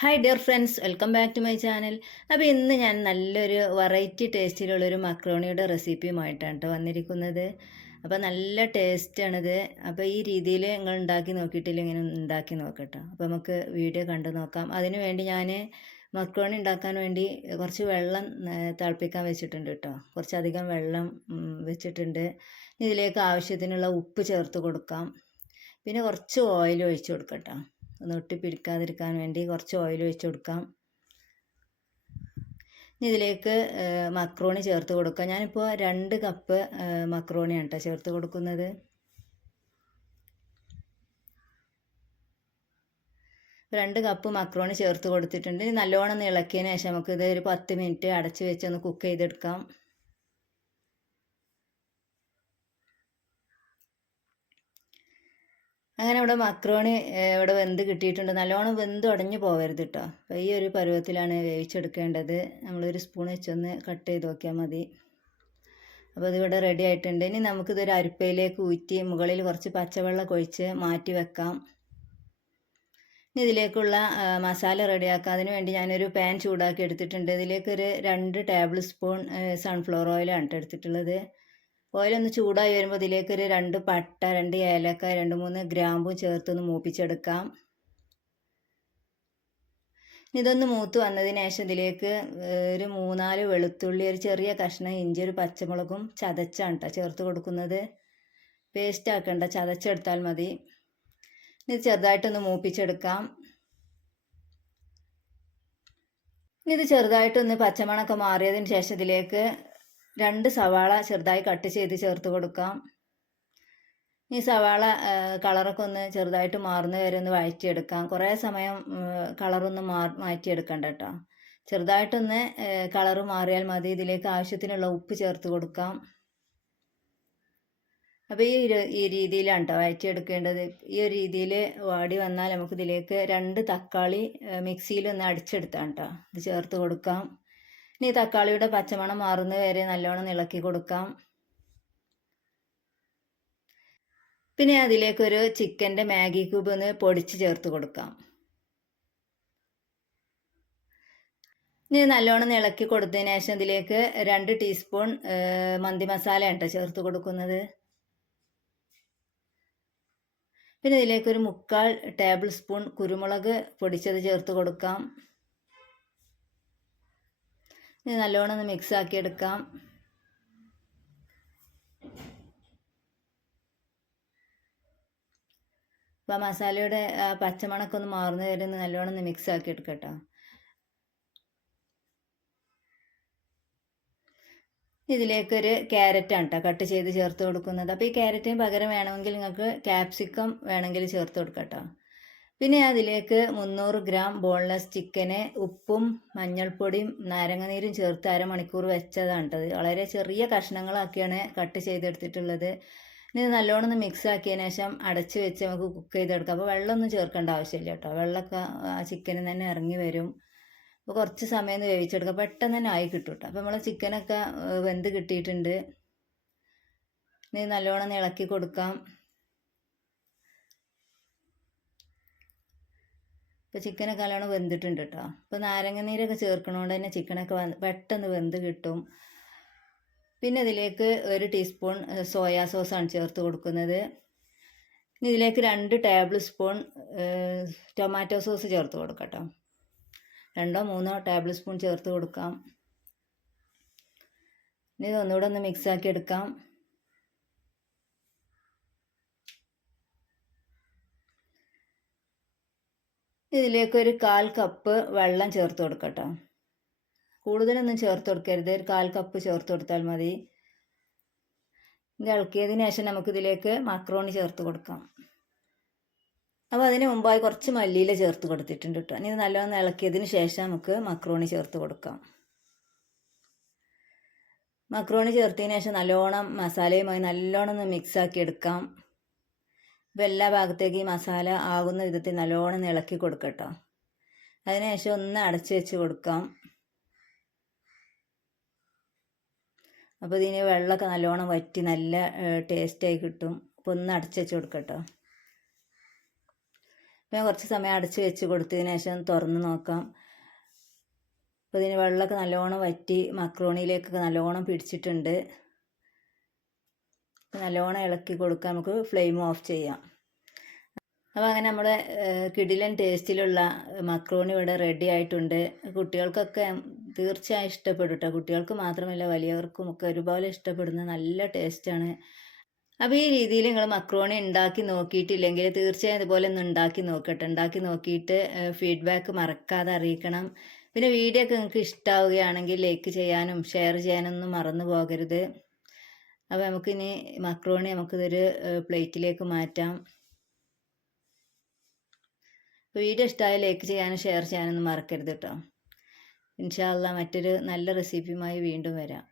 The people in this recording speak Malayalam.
Hi dear friends welcome back to my channel അപ്പോൾ ഇന്ന് ഞാൻ നല്ലൊരു വെറൈറ്റി ടേസ്റ്റിലുള്ളൊരു മക്രോണിയുടെ റെസിപ്പിയുമായിട്ടാണ് കേട്ടോ വന്നിരിക്കുന്നത്. അപ്പോൾ നല്ല ടേസ്റ്റാണിത് അപ്പോൾ ഈ രീതിയിൽ നിങ്ങൾ ഉണ്ടാക്കി നോക്കിയിട്ടില്ല ഇങ്ങനെ ഉണ്ടാക്കി നോക്കട്ടോ. അപ്പോൾ നമുക്ക് വീഡിയോ കണ്ടു നോക്കാം. അതിനുവേണ്ടി ഞാൻ മക്രോണി ഉണ്ടാക്കാൻ വേണ്ടി കുറച്ച് വെള്ളം തിളപ്പിക്കാൻ വെച്ചിട്ടുണ്ട് കേട്ടോ കുറച്ചധികം വെള്ളം വെച്ചിട്ടുണ്ട്. ഇതിലേക്ക് ആവശ്യത്തിനുള്ള ഉപ്പ് ചേർത്ത് കൊടുക്കാം. പിന്നെ കുറച്ച് ഓയിൽ ഒഴിച്ച് കൊടുക്കട്ടോ. ഒന്ന് ഒട്ടിപ്പിടിക്കാതിരിക്കാൻ വേണ്ടി കുറച്ച് ഓയിൽ ഒഴിച്ച് കൊടുക്കാം. ഇനി ഇതിലേക്ക് മക്രോണി ചേർത്ത് കൊടുക്കാം. ഞാനിപ്പോൾ രണ്ട് കപ്പ് മക്രോണിയാണ് കേട്ടോ ചേർത്ത് കൊടുക്കുന്നത്. രണ്ട് കപ്പ് മക്രോണി ചേർത്ത് കൊടുത്തിട്ടുണ്ട്. നല്ലോണം ഇളക്കിയതിന് ശേഷം നമുക്ക് ഒരു പത്ത് മിനിറ്റ് അടച്ച് വെച്ച് ഒന്ന് കുക്ക് ചെയ്തെടുക്കാം. അങ്ങനെ ഇവിടെ മക്രോണി ഇവിടെ വെന്ത് കിട്ടിയിട്ടുണ്ട്. നല്ലോണം വെന്ത് ഉടഞ്ഞു പോകരുത് കേട്ടോ അപ്പോൾ ഈ ഒരു പരുവത്തിലാണ് വേവിച്ചെടുക്കേണ്ടത്. നമ്മളൊരു സ്പൂൺ വെച്ചൊന്ന് കട്ട് ചെയ്ത് നോക്കിയാൽ മതി. അപ്പോൾ ഇതിവിടെ റെഡി ആയിട്ടുണ്ട്. ഇനി നമുക്കിതൊരു അരിപ്പയിലേക്ക് ഊറ്റി മുകളിൽ കുറച്ച് പച്ചവെള്ളം ഒഴിച്ച് മാറ്റി വെക്കാം. ഇനി ഇതിലേക്കുള്ള മസാല റെഡിയാക്കാം അതിന് വേണ്ടി ഞാനൊരു പാൻ ചൂടാക്കി എടുത്തിട്ടുണ്ട്. ഇതിലേക്കൊരു രണ്ട് ടേബിൾ സ്പൂൺ സൺഫ്ലവർ ഓയിലാണ് എടുത്തിട്ടുള്ളത്. ഓയിലൊന്ന് ചൂടായി വരുമ്പോൾ ഇതിലേക്കൊരു രണ്ട് പട്ട രണ്ട് ഏലക്ക രണ്ട് മൂന്ന് ഗ്രാമ്പും ചേർത്തൊന്ന് മൂപ്പിച്ചെടുക്കാം. ഇതൊന്ന് മൂത്ത് വന്നതിന് ശേഷം ഇതിലേക്ക് ഒരു മൂന്നാൽ വെളുത്തുള്ളി ഒരു ചെറിയ കഷ്ണം ഇഞ്ചി ഒരു പച്ചമുളകും ചതച്ചാണ് കേട്ടോ ചേർത്ത് കൊടുക്കുന്നത്. പേസ്റ്റ് ആക്കണ്ട ചതച്ചെടുത്താൽ മതി. ഇത് ചെറുതായിട്ടൊന്ന് മൂപ്പിച്ചെടുക്കാം. ഇത് ചെറുതായിട്ടൊന്ന് പച്ചമണമൊക്കെ മാറിയതിന് ശേഷം ഇതിലേക്ക് രണ്ട് സവാള ചെറുതായി കട്ട് ചെയ്ത് ചേർത്ത് കൊടുക്കാം. ഈ സവാള കളറൊക്കെ ഒന്ന് ചെറുതായിട്ട് മാറുന്ന വരെ ഒന്ന് വഴറ്റിയെടുക്കാം. കുറേ സമയം കളറൊന്നും മാ മാറ്റിയെടുക്കണ്ട കേട്ടോ ചെറുതായിട്ടൊന്ന് കളറ് മാറിയാൽ മതി. ഇതിലേക്ക് ആവശ്യത്തിനുള്ള ഉപ്പ് ചേർത്ത് കൊടുക്കാം. അപ്പോൾ ഈ ഈ രീതിയിലാണ് കേട്ടോ വഴറ്റിയെടുക്കേണ്ടത്. ഈ ഒരു രീതിയിൽ വാടി വന്നാൽ നമുക്ക് ഇതിലേക്ക് രണ്ട് തക്കാളി മിക്സിയിൽ ഒന്ന് അടിച്ചെടുത്താണ് കേട്ടോ ഇത് ചേർത്ത് കൊടുക്കാം. ഇനി തക്കാളിയുടെ പച്ചമണം മാറുന്ന വരെ നല്ലോണം ഇളക്കി കൊടുക്കാം. പിന്നെ അതിലേക്കൊരു ചിക്കന്റെ മാഗി ക്യൂബ് ഒന്ന് പൊടിച്ച് ചേർത്ത് കൊടുക്കാം. ഇനി നല്ലോണം ഇളക്കി കൊടുത്തതിന് ശേഷം ഇതിലേക്ക് രണ്ട് ടീസ്പൂൺ മന്തി മസാല കേട്ടോ ചേർത്ത് കൊടുക്കുന്നത്. പിന്നെ ഇതിലേക്ക് ഒരു മുക്കാൽ ടേബിൾ സ്പൂൺ കുരുമുളക് പൊടിച്ചത് ചേർത്ത് കൊടുക്കാം. ഇത് നല്ലോണം ഒന്ന് മിക്സ് ആക്കി എടുക്കാം. അപ്പോൾ മസാലയുടെ ആ പച്ചമണമൊക്കെ ഒന്ന് മാറുന്ന വരെ ഒന്ന് നല്ലോണം ഒന്ന് മിക്സ് ആക്കി എടുക്കട്ടോ ഇതിലേക്കൊരു ക്യാരറ്റാണ് കേട്ടോ കട്ട് ചെയ്ത് ചേർത്ത് കൊടുക്കുന്നത്. അപ്പോൾ ഈ ക്യാരറ്റിന് പകരം വേണമെങ്കിൽ നിങ്ങൾക്ക് ക്യാപ്സിക്കം വേണമെങ്കിൽ ചേർത്ത് കൊടുക്കട്ടോ പിന്നെ അതിലേക്ക് മുന്നൂറ് ഗ്രാം ബോൺലെസ് ചിക്കന് ഉപ്പും മഞ്ഞൾപ്പൊടിയും നാരങ്ങനീരും ചേർത്ത് അരമണിക്കൂർ വെച്ചതാണ് കേട്ടത് വളരെ ചെറിയ കഷ്ണങ്ങളാക്കിയാണ് കട്ട് ചെയ്തെടുത്തിട്ടുള്ളത്. ഇനി നല്ലോണം ഒന്ന് മിക്സ് ആക്കിയതിന് ശേഷം അടച്ച് വെച്ച് നമുക്ക് കുക്ക് ചെയ്തെടുക്കാം. അപ്പോൾ വെള്ളമൊന്നും ചേർക്കേണ്ട ആവശ്യമില്ല കേട്ടോ വെള്ളമൊക്കെ ആ ചിക്കനിൽ തന്നെ ഇറങ്ങി വരും. അപ്പോൾ കുറച്ച് സമയം ഒന്ന് വേവിച്ചെടുക്കാം. പെട്ടെന്ന് തന്നെ ആയി കിട്ടും കേട്ടോ അപ്പോൾ നമ്മൾ ചിക്കനൊക്കെ വെന്ത് കിട്ടിയിട്ടുണ്ട്. ഇനി നല്ലോണം ഇളക്കി കൊടുക്കാം. ഇപ്പോൾ ചിക്കനൊക്കെ നല്ലോണം വെന്തിട്ടുണ്ട് കേട്ടോ ഇപ്പം നാരങ്ങ നീരൊക്കെ ചേർക്കണോണ്ട് തന്നെ ചിക്കനൊക്കെ പെട്ടെന്ന് വെന്ത് കിട്ടും. പിന്നെ ഇതിലേക്ക് ഒരു ടീസ്പൂൺ സോയാ സോസാണ് ചേർത്ത് കൊടുക്കുന്നത്. ഇനി ഇതിലേക്ക് രണ്ട് ടേബിൾ സ്പൂൺ ടൊമാറ്റോ സോസ് ചേർത്ത് കൊടുക്കട്ടോ. രണ്ടോ മൂന്നോ ടേബിൾ സ്പൂൺ ചേർത്ത് കൊടുക്കാം. ഇനി ഇതൊന്നുകൂടെ ഒന്ന് മിക്സ് ആക്കി എടുക്കാം. ഇതിലേക്ക് ഒരു കാൽ കപ്പ് വെള്ളം ചേർത്ത് കൊടുക്കട്ടോ. കൂടുതലൊന്നും ചേർത്ത് കൊടുക്കരുത്. ഒരു കാൽ കപ്പ് ചേർത്ത് കൊടുത്താൽ മതി. ഇളക്കിയതിന് ശേഷം നമുക്കിതിലേക്ക് മക്രോണി ചേർത്ത് കൊടുക്കാം. അപ്പോൾ അതിന് മുമ്പായി കുറച്ച് മല്ലിയില ചേർത്ത് കൊടുത്തിട്ടുണ്ട് കേട്ടോ. ഇനി നല്ലോണം ഇളക്കിയതിന് ശേഷം നമുക്ക് മക്രോണി ചേർത്ത് കൊടുക്കാം. മക്രോണി ചേർത്തതിന് ശേഷം നല്ലോണം മസാലയുമായി നല്ലോണം ഒന്ന് മിക്സ് ആക്കി എടുക്കാം. അപ്പോൾ എല്ലാ ഭാഗത്തേക്ക് ഈ മസാല ആകുന്ന വിധത്തിൽ നല്ലോണം ഇളക്കി കൊടുക്കട്ടോ. അതിനുശേഷം ഒന്ന് അടച്ചു വെച്ച് കൊടുക്കാം. അപ്പോൾ ഇതിന് വെള്ളമൊക്കെ നല്ലോണം വറ്റി നല്ല ടേസ്റ്റായി കിട്ടും. അപ്പോൾ ഒന്ന് അടച്ചു വെച്ച് കൊടുക്കട്ടോ. ഞാൻ കുറച്ച് സമയം അടച്ച് വെച്ച് കൊടുത്തതിന് ശേഷം തുറന്ന് നോക്കാം. അപ്പോൾ ഇതിന് വെള്ളമൊക്കെ നല്ലോണം വറ്റി മക്രോണിയിലേക്കൊക്കെ നല്ലോണം പിടിച്ചിട്ടുണ്ട്. നല്ലോണം ഇളക്കി കൊടുക്കുക. നമുക്ക് ഫ്ലെയിം ഓഫ് ചെയ്യാം. അപ്പോൾ അങ്ങനെ നമ്മുടെ കിടിലൻ ടേസ്റ്റിലുള്ള മക്രോണി ഇവിടെ റെഡി ആയിട്ടുണ്ട്. കുട്ടികൾക്കൊക്കെ തീർച്ചയായും ഇഷ്ടപ്പെടും കേട്ടോ കുട്ടികൾക്ക് മാത്രമല്ല വലിയവർക്കും ഒക്കെ ഒരുപോലെ ഇഷ്ടപ്പെടുന്ന നല്ല ടേസ്റ്റാണ് അപ്പോൾ ഈ രീതിയിൽ നിങ്ങൾ മക്രോണി ഉണ്ടാക്കി നോക്കിയിട്ടില്ലെങ്കിൽ തീർച്ചയായും ഇതുപോലെ ഒന്ന് ഉണ്ടാക്കി നോക്കട്ടെ. ഉണ്ടാക്കി നോക്കിയിട്ട് ഫീഡ്ബാക്ക് മറക്കാതെ അറിയിക്കണം. പിന്നെ വീഡിയോ ഒക്കെ നിങ്ങൾക്ക് ഇഷ്ടമാവുകയാണെങ്കിൽ ലൈക്ക് ചെയ്യാനും ഷെയർ ചെയ്യാനൊന്നും മറന്നു പോകരുത്. അപ്പോൾ നമുക്കിനി മക്രോണി നമുക്കിതൊരു പ്ലേറ്റിലേക്ക് മാറ്റാം. വീഡിയോ ഇഷ്ടമായ ലൈക്ക് ചെയ്യാനും ഷെയർ ചെയ്യാനൊന്നും മറക്കരുത് കേട്ടോ ഇൻഷാല്ല മറ്റൊരു നല്ല റെസിപ്പിയുമായി വീണ്ടും വരാം.